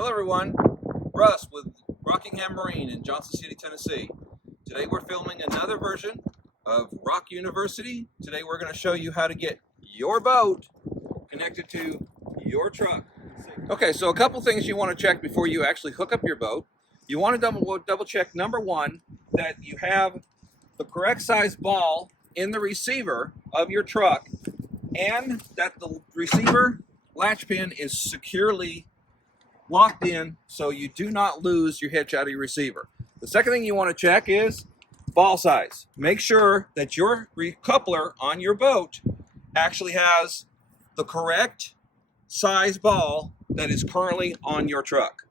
Hello everyone, Russ with Rockingham Marine in Johnson City, Tennessee. Today we're filming another version of Rock University. Today we're going to show you how to get your boat connected to your truck. Okay, so a couple things you want to check before you actually hook up your boat. You want to double check, number one, that you have the correct size ball in the receiver of your truck and that the receiver latch pin is securely locked in so you do not lose your hitch out of your receiver. The second thing you want to check is ball size. Make sure that your coupler on your boat actually has the correct size ball that is currently on your truck.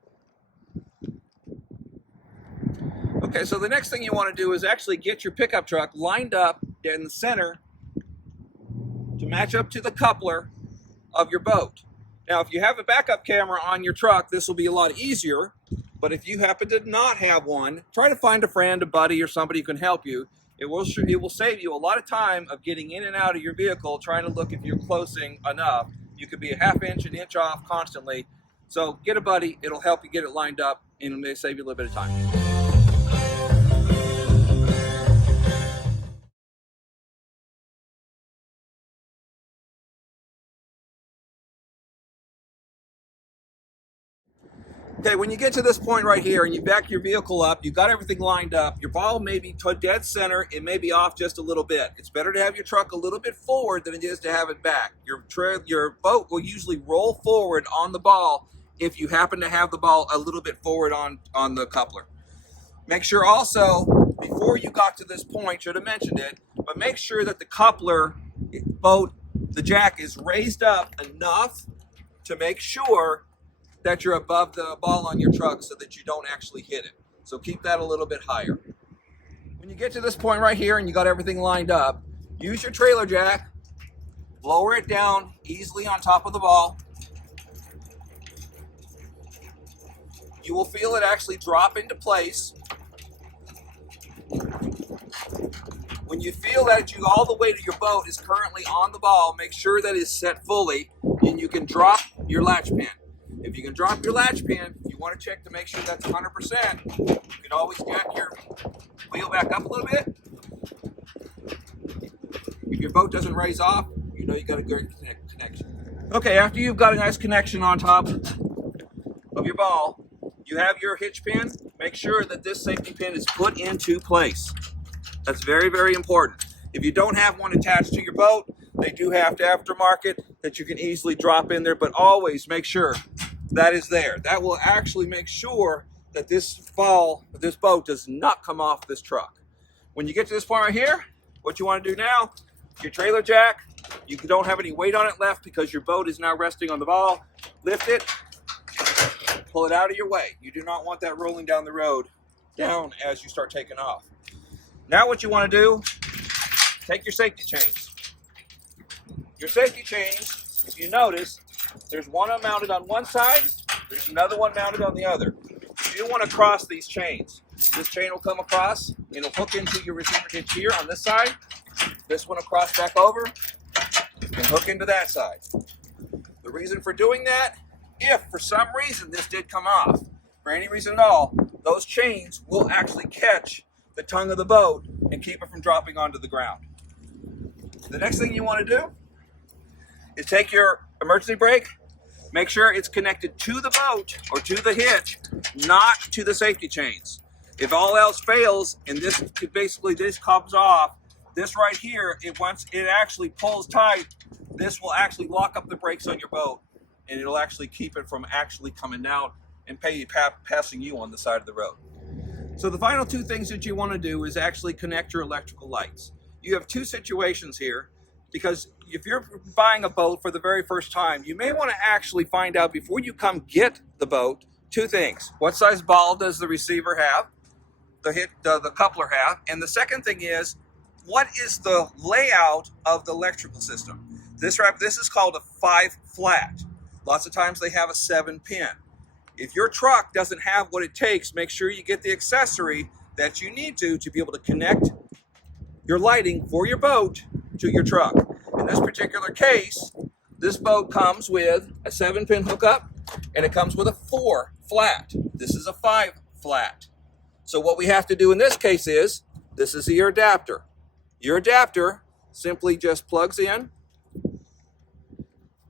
Okay, so the next thing you want to do is actually get your pickup truck lined up in the center to match up to the coupler of your boat. Now, if you have a backup camera on your truck, this will be a lot easier. But if you happen to not have one, try to find a friend, a buddy, or somebody who can help you. It will save you a lot of time of getting in and out of your vehicle, trying to look if you're closing enough. You could be a half inch, an inch off constantly. So get a buddy, it'll help you get it lined up, and it may save you a little bit of time. Okay, when you get to this point right here and you back your vehicle up, you've got everything lined up, your ball may be dead center, it may be off just a little bit. It's better to have your truck a little bit forward than it is to have it back. Your boat will usually roll forward on the ball if you happen to have the ball a little bit forward on the coupler. Make sure also, before you got to this point, should have mentioned it, but make sure that the coupler boat, the jack is raised up enough to make sure that you're above the ball on your truck so that you don't actually hit it. So keep that a little bit higher. When you get to this point right here and you got everything lined up, use your trailer jack, lower it down easily on top of the ball. You will feel it actually drop into place. When you feel that all the weight of your boat is currently on the ball, make sure that it's set fully and you can drop your latch pin. If you can drop your latch pin, you want to check to make sure that's 100%. You can always jack your wheel back up a little bit. If your boat doesn't raise off, you know you got a good connection. Okay, after you've got a nice connection on top of your ball, you have your hitch pin. Make sure that this safety pin is put into place. That's very, very important. If you don't have one attached to your boat, they do have to aftermarket that you can easily drop in there, but always make sure that is there. That will actually make sure that this boat does not come off this truck. When you get to this point right here, what you want to do now, your trailer jack, you don't have any weight on it left because your boat is now resting on the ball. Lift it, pull it out of your way. You do not want that rolling down the road down as you start taking off. Now what you want to do, take your safety chains. Your safety chains, if you notice, there's one mounted on one side, there's another one mounted on the other. You don't want to cross these chains. This chain will come across, it'll hook into your receiver hitch here on this side. This one will cross back over and hook into that side. The reason for doing that, if for some reason this did come off, for any reason at all, those chains will actually catch the tongue of the boat and keep it from dropping onto the ground. The next thing you want to do is take your emergency brake, make sure it's connected to the boat or to the hitch, not to the safety chains. If all else fails and this comes off, this right here, once it actually pulls tight, this will actually lock up the brakes on your boat and it'll actually keep it from actually coming out and passing you on the side of the road. So the final two things that you want to do is actually connect your electrical lights. You have two situations here, because if you're buying a boat for the very first time, you may want to actually find out before you come get the boat, two things. What size ball does the receiver have, the coupler have? And the second thing is, what is the layout of the electrical system? This is called a 5 flat. Lots of times they have a 7 pin. If your truck doesn't have what it takes, make sure you get the accessory that you need to be able to connect your lighting for your boat to your truck. In this particular case, this boat comes with a 7-pin hookup and it comes with a 4 flat. This is a 5 flat. So what we have to do in this case is, this is your adapter. Your adapter simply just plugs in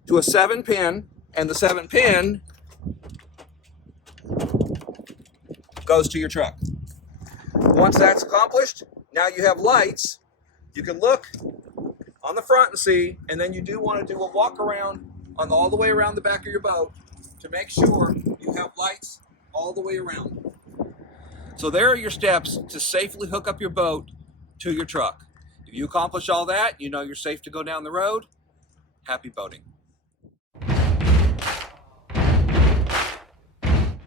to a 7-pin, and the 7-pin goes to your truck. Once that's accomplished, now you have lights. You can look on the front and see, and then you do want to do a walk around on all the way around the back of your boat to make sure you have lights all the way around. So there are your steps to safely hook up your boat to your truck. If you accomplish all that, you know you're safe to go down the road. Happy boating.